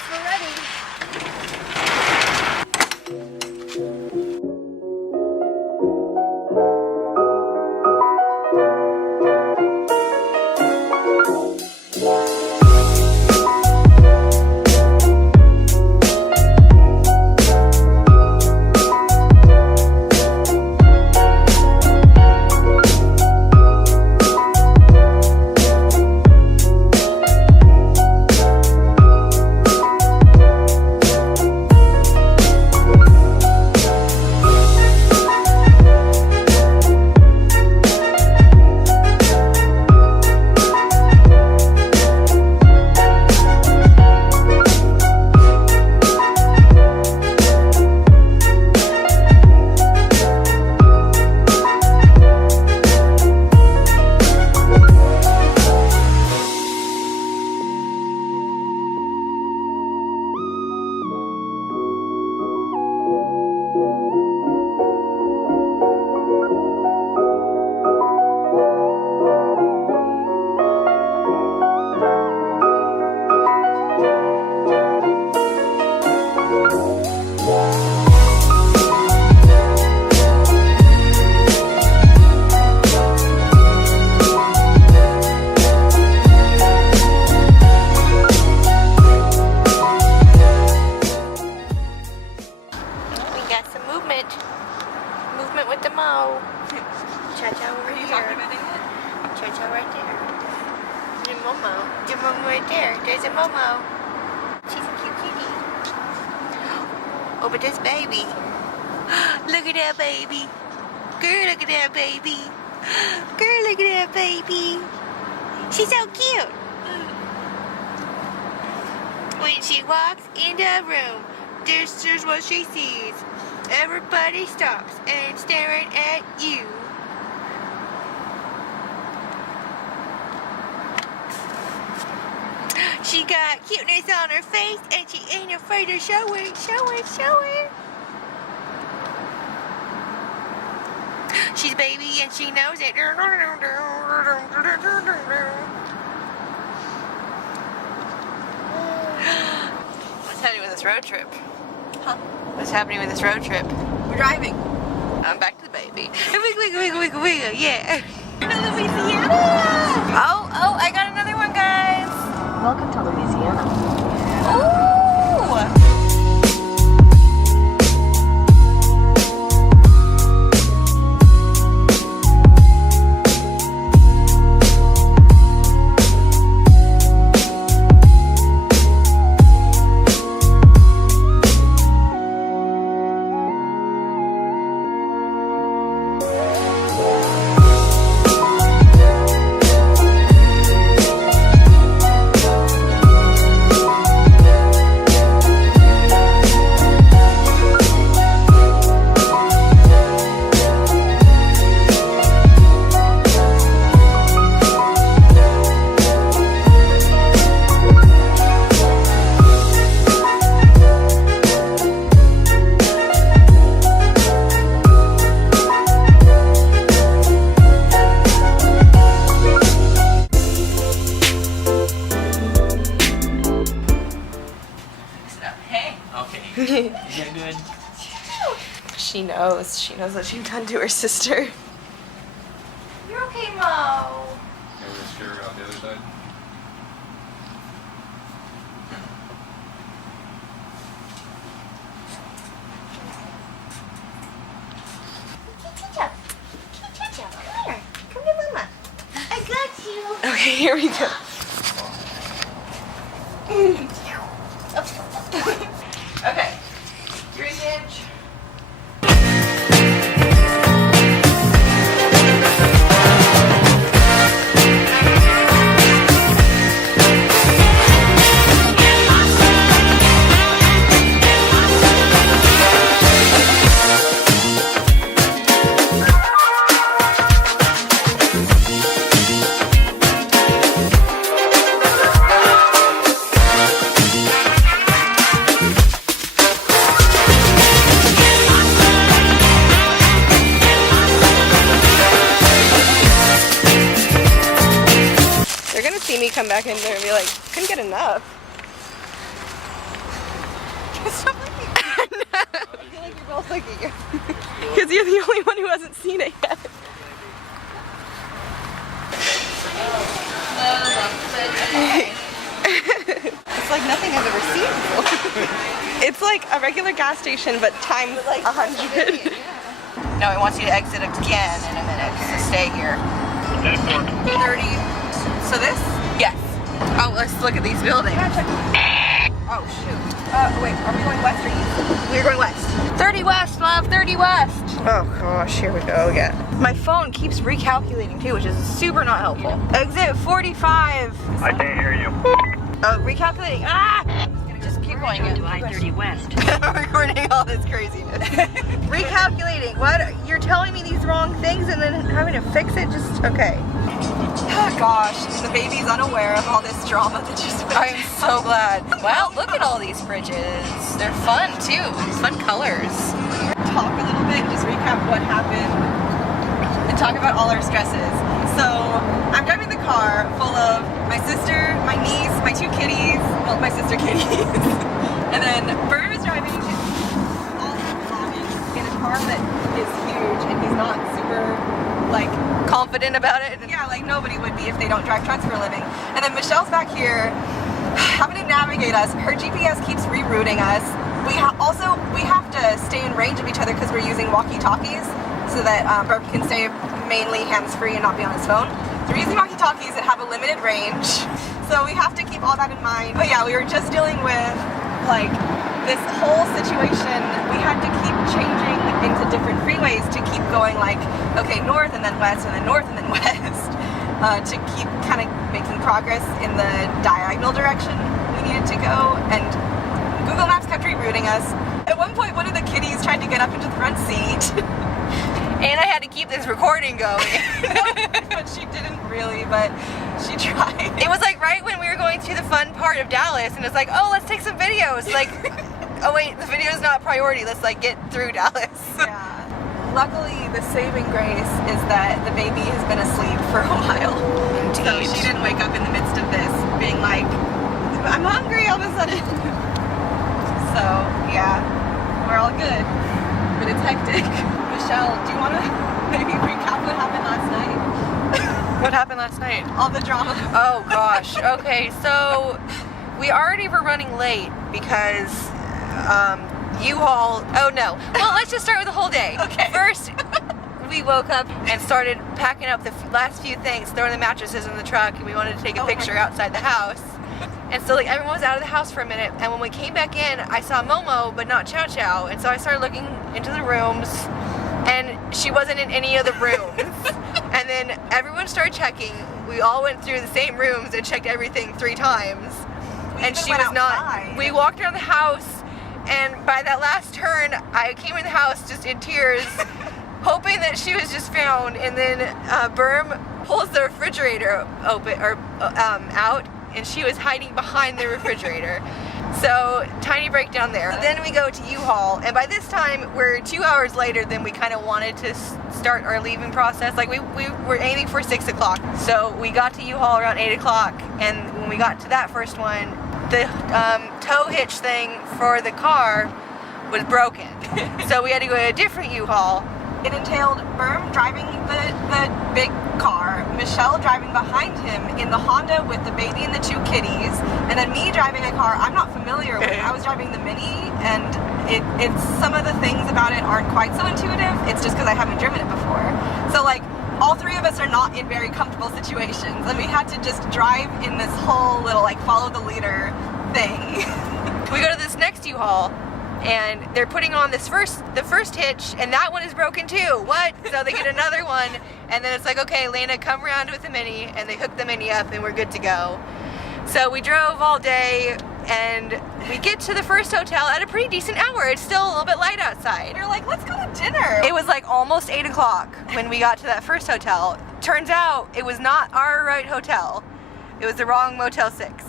guess we're ready. With the mo. Cha-cha over here. Cha-cha right there. Your Momo. Your Momo right there. There's a Momo. She's a cute kitty. Oh, but this baby. Look at that baby. Girl, look at that baby. Girl, look at that baby. She's so cute. When she walks in the room, this is what she sees. Everybody stops and staring at you. She got cuteness on her face and she ain't afraid to show it, show it, show it. She's a baby and she knows it. What's happening with this road trip? Huh? What's happening with this road trip? We're driving. I'm back to the baby. Wiggle, wiggle, wiggle, wiggle, yeah. Louisiana! Oh, I got another one, guys. Welcome to Louisiana. Ooh! Is that good? She knows. She knows what she's done to her sister. You're okay, Mo. Yeah, we're gonna scare her on the other side. Come here. Come to Mama. I got you. Okay, here we go. Okay. Drainage. They're gonna see me come back in there and be like, couldn't get enough. Stop looking. I feel like you're both looking. Because you're the only one who hasn't seen it yet. It's like nothing I've ever seen before. It's like a regular gas station, but times like 100. No, it wants you to exit again in a minute, so stay here. 30. So this? Yes. Oh, let's look at these buildings. Oh shoot. Wait, are we going west or east? We're going west. 30 west, love, 30 west. Oh gosh, here we go again. My phone keeps recalculating too, which is super not helpful. Exit 45. I can't hear you. Oh, recalculating. Ah! Just keep going. To I-30 West. I'm recording all this craziness. Recalculating. What? You're telling me these wrong things and then having to fix it? Just, okay. Oh gosh, the baby's unaware of all this drama that just went I'm so glad. Wow, look at all these bridges. They're fun too. Fun colors. Talk a little bit, just recap what happened, and talk about all our stresses. So, I'm driving the car full of my sister, my niece, my two kitties, well, my sister kitties, and then Bird is driving all his belongings in a car that is huge, and he's not super, like, Confident about it. yeah, like nobody would be if they don't drive trucks for a living. And then Michelle's back here having to navigate us. Her GPS keeps rerouting us. We have to stay in range of each other because we're using walkie-talkies so that Burp can stay mainly hands-free and not be on his phone. So we're using walkie-talkies that have a limited range. So we have to keep all that in mind. But yeah, we were just dealing with like this whole situation. We had to keep changing into different freeways to keep going like, okay, north and then west and then north and then west to keep kind of making progress in the diagonal direction we needed to go. And Google Maps kept rerouting us. At one point, one of the kitties tried to get up into the front seat. And I had to keep this recording going. But she didn't really, but she tried. It was like right when we were going to the fun part of Dallas and it's like, oh, let's take some videos. Like, oh wait, the video is not priority. Let's like get through Dallas. Yeah. Luckily, the saving grace is that the baby has been asleep for a while. So Indeed. she didn't wake up in the midst of this being like, I'm hungry all of a sudden. So yeah, we're all good, but it's hectic. Michelle, do you want to maybe recap what happened last night? What happened last night? All the drama. Oh gosh. Okay, so we already were running late because U-Haul. Oh no. Well, let's just start with the whole day. Okay. First, we woke up and started packing up the last few things, throwing the mattresses in the truck, and we wanted to take a picture outside the house. And so like everyone was out of the house for a minute, and when we came back in, I saw Momo but not Chow Chow, and so I started looking into the rooms, and she wasn't in any of the rooms. And then everyone started checking. We all went through the same rooms and checked everything 3 times, and she was not. We walked around the house, and by that last turn, I came in the house just in tears, hoping that she was just found. And then Berm pulls the refrigerator open or out, and she was hiding behind the refrigerator. So tiny breakdown there. So then we go to U-Haul, and by this time we're 2 hours later than we kind of wanted to start our leaving process. Like we were aiming for 6 o'clock. So we got to U-Haul around 8 o'clock, and when we got to that first one, the tow hitch thing for the car was broken. So we had to go to a different U-Haul. It entailed Berm driving the big car, Michelle driving behind him in the Honda with the baby and the 2 kitties, and then me driving a car I'm not familiar with. I was driving the Mini, and it's some of the things about it aren't quite so intuitive. It's just because I haven't driven it before. So like, all 3 of us are not in very comfortable situations, and we had to just drive in this whole little like follow the leader thing. We go to this next U-Haul, and they're putting on the first hitch, and that one is broken too. What? So they get another one, and then it's like, okay, Lena, come around with the Mini, and they hook the Mini up, and we're good to go. So we drove all day, and we get to the first hotel at a pretty decent hour. It's still a little bit light outside. We were like, let's go to dinner. It was like almost 8 o'clock when we got to that first hotel. Turns out it was not our right hotel. It was the wrong Motel 6.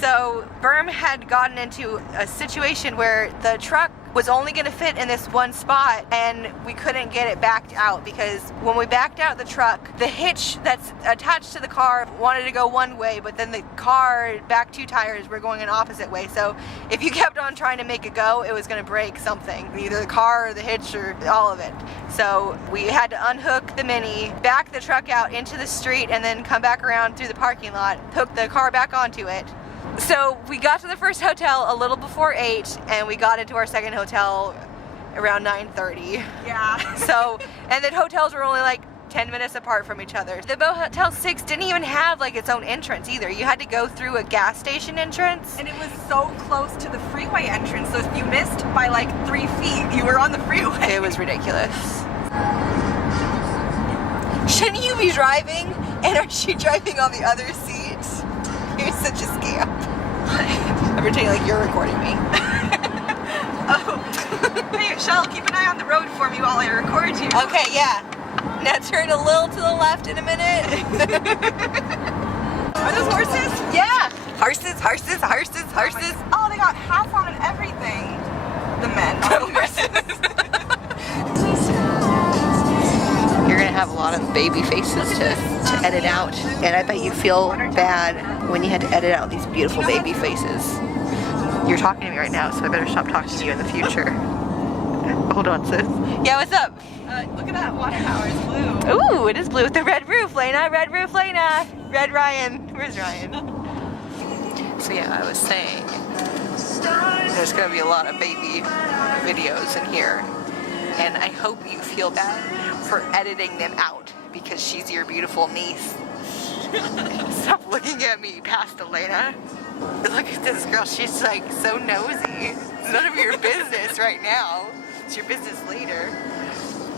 So Berm had gotten into a situation where the truck was only going to fit in this one spot, and we couldn't get it backed out because when we backed out the truck, the hitch that's attached to the car wanted to go one way, but then the car back 2 tires were going an opposite way. So if you kept on trying to make it go, it was going to break something, either the car or the hitch or all of it. So we had to unhook the Mini, back the truck out into the street, and then come back around through the parking lot, hook the car back onto it. So we got to the first hotel a little before 8, and we got into our second hotel around 9:30. Yeah. So, and the hotels were only like 10 minutes apart from each other. The Motel 6 didn't even have like its own entrance either. You had to go through a gas station entrance. And it was so close to the freeway entrance, so if you missed by like 3 feet, you were on the freeway. It was ridiculous. Shouldn't you be driving? And are you driving on the other seat? You're such a scamp. I'm pretending like you're recording me. Oh. Hey, Shell, keep an eye on the road for me while I record you. Okay, yeah. Now turn a little to the left in a minute. Are those horses? Yeah. Horses, horses, horses, horses. Oh, they got hats on and everything. The men. The horses. You're gonna have a lot of baby faces to edit out, and I bet you feel bad when you had to edit out these beautiful baby faces. You're talking to me right now, so I better stop talking to you in the future. Hold on, sis. Yeah, what's up? Look at that water tower, it's blue. Ooh, it is blue with the red roof, Lena. Red roof, Lena. Red Ryan. Where's Ryan? So yeah, I was saying, there's gonna be a lot of baby videos in here, and I hope you feel bad for editing them out because she's your beautiful niece. Stop looking at me past Elena. Look at this girl, she's like so nosy. It's none of your business right now. It's your business later.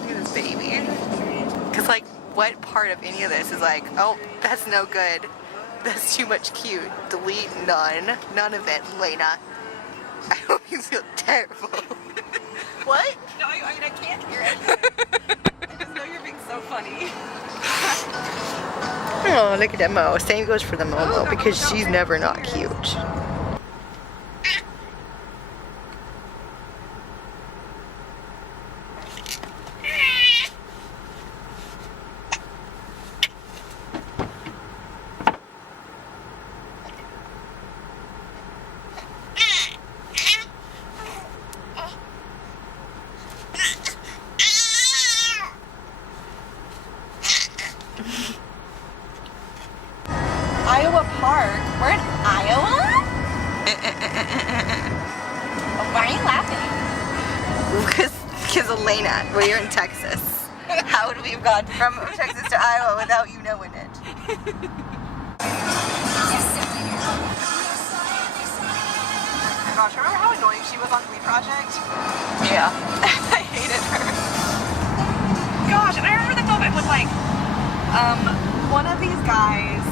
Look at this baby. Cause like, what part of any of this is like, oh, that's no good. That's too much cute. Delete none. None of it, Lena. I hope you feel terrible. What? No, I mean, I can't hear it. I just know you're being so funny. Oh, look at that Mo. Same goes for the Momo because she's never not cute. Iowa Park. We're in Iowa? Why are you laughing? Because Elena, we're in Texas. How would we have gone from Texas to Iowa without you knowing it? Oh my gosh, remember how annoying she was on Glee Project? Yeah. I hated her. Gosh, and I remember the moment when like, one of these guys,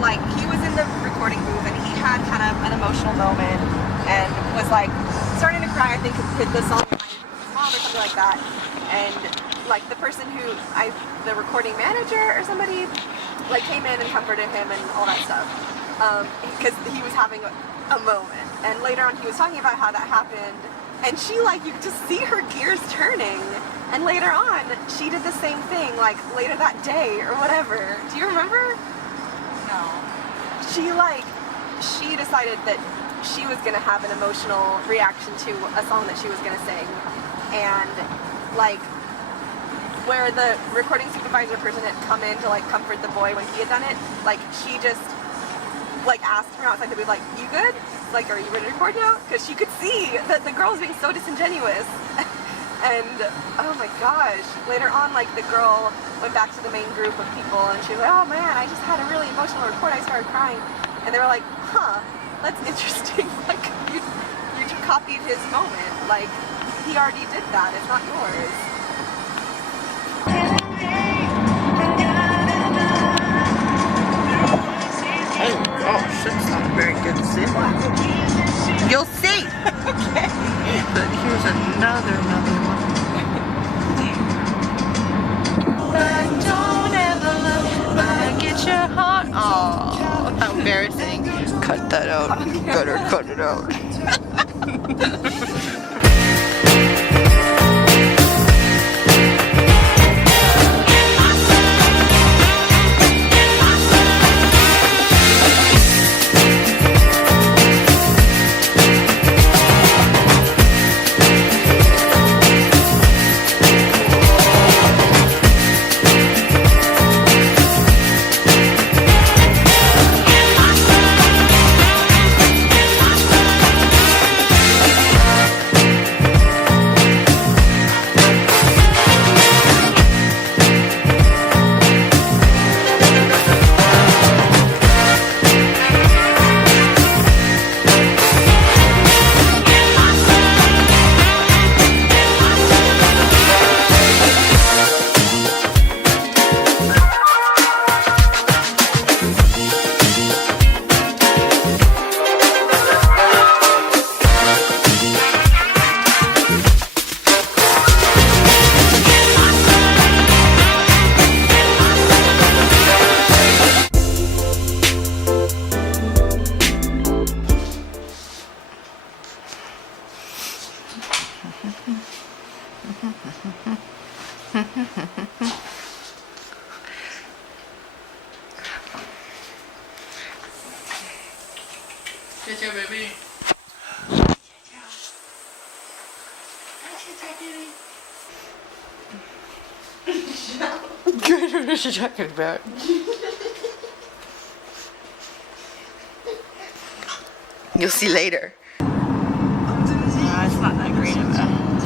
like he was in the recording booth and he had kind of an emotional moment and was like starting to cry. I think the song reminded him of his mom or something like that. And like the person who the recording manager or somebody like came in and comforted him and all that stuff because he was having a moment. And later on he was talking about how that happened and she like, you could just see her gears turning. And later on she did the same thing like later that day or whatever. Do you remember? No. She decided that she was gonna have an emotional reaction to a song that she was gonna sing, and like where the recording supervisor person had come in to like comfort the boy when he had done it, like she just like asked from outside to be like, "You good? Like, are you ready to record now?" Because she could see that the girl was being so disingenuous. And oh my gosh, later on like the girl went back to the main group of people and she was like, "Oh man, I just had a really emotional report, I started crying." And they were like, "Huh, that's interesting." Like you copied his moment, like he already did that, it's not yours. Oh, shit's not very good to see. You'll see! Okay. But here's another one. Don't ever love, but get your heart. Oh, how embarrassing. Cut that out. Better cut it out. Ciao, baby. Good, what is she talking about? You'll see later. It's not that great of a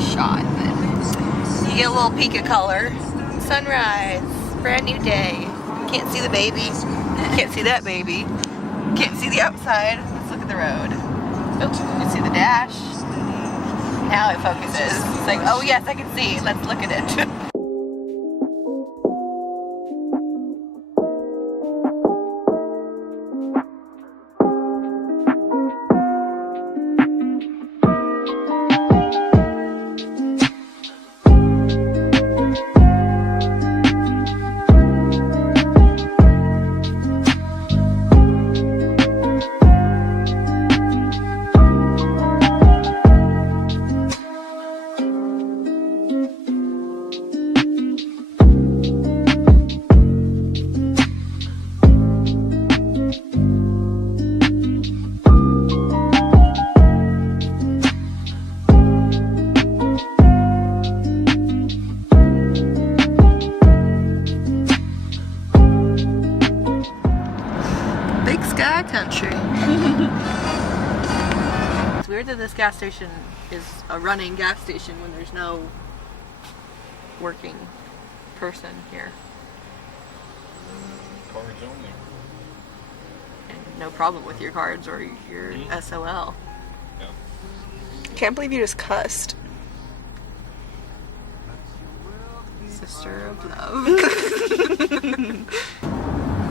shot, but you get a little peek of color. Sunrise, brand new day. Can't see the baby. Can't see that baby. Can't see the outside. Let's look at the road. Oops, you can see the dash. Now it focuses. It's like, oh yes, I can see. Let's look at it. Country. It's weird that this gas station is a running gas station when there's no working person here. Cards only. And no problem with your cards or your SOL. Yeah. Can't believe you just cussed. Sister of love.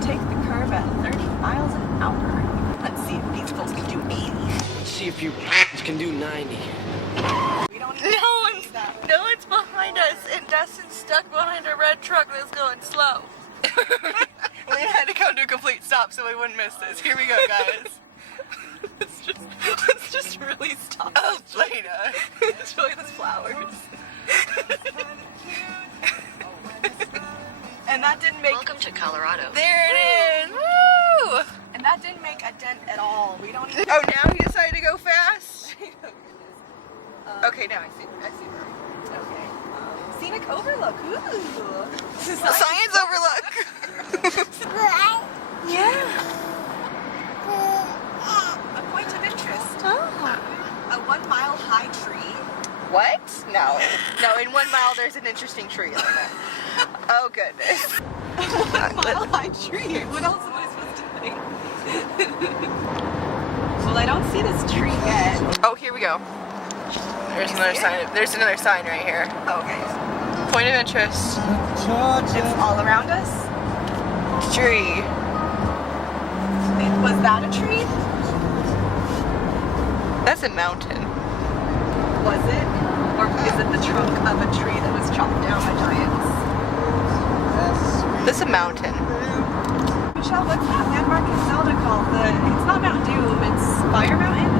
Take the curve at 30 miles an hour. Let's see if these folks can do 80. Let's see if you can do 90. We don't No one's behind us, and Dustin's stuck behind a red truck that's going slow. We had to come to a complete stop so we wouldn't miss this. Here we go, guys. let's just really stop. Oh, Lena. Enjoy the flowers. And that didn't make. Welcome to Colorado. There it is. Woo! And that didn't make a dent at all. We don't even. Oh, now he decided to go fast? Okay, now I see her. Okay. Scenic overlook. Ooh. Science overlook. Yeah. A point of interest. Oh. A 1 mile high tree. What? No. No, in 1 mile there's an interesting tree like that. Oh, goodness. A 1 mile high tree. What else am I supposed to think? Well, I don't see this tree yet. Oh, here we go. There's another sign. There's another sign right here. Okay. Point of interest. It's all around us. Tree. Was that a tree? That's a mountain. Was it? Or is it the trunk of a tree that was chopped down by giants? That's a mountain. Michelle, what's that landmark in Zelda called? It's not Mount Doom, it's Fire Mountain?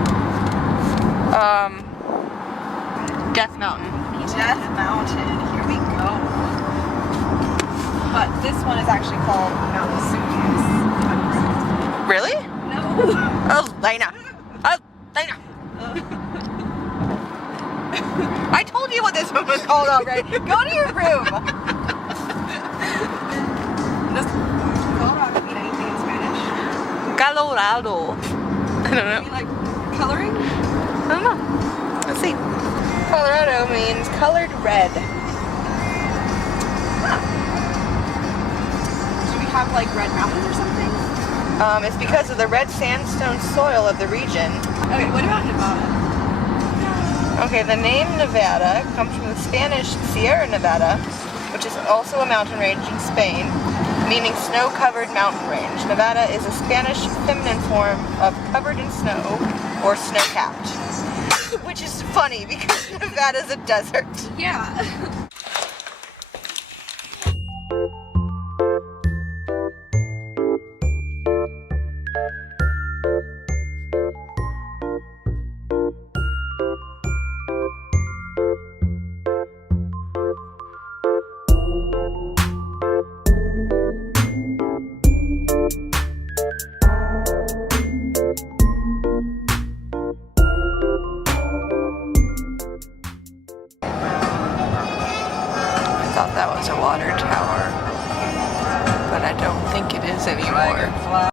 Death Mountain. Death Mountain. Here we go. But this one is actually called Mount Vesuvius. Really? No. Oh, Lena. Oh, Lena. I told you what this one was called already. Go to your room. Does Colorado mean anything in Spanish? Colorado. I don't know. Mean like coloring? I don't know. Let's see. Colorado means colored red. Huh. Do we have like red mountains or something? It's because of the red sandstone soil of the region. Okay, what about Nevada? Okay, the name Nevada comes from the Spanish Sierra Nevada, which is also a mountain range in Spain, meaning snow-covered mountain range. Nevada is a Spanish feminine form of covered in snow or snow-capped, which is funny because Nevada's a desert. Yeah. thought that was a water tower, but I don't think it is anymore.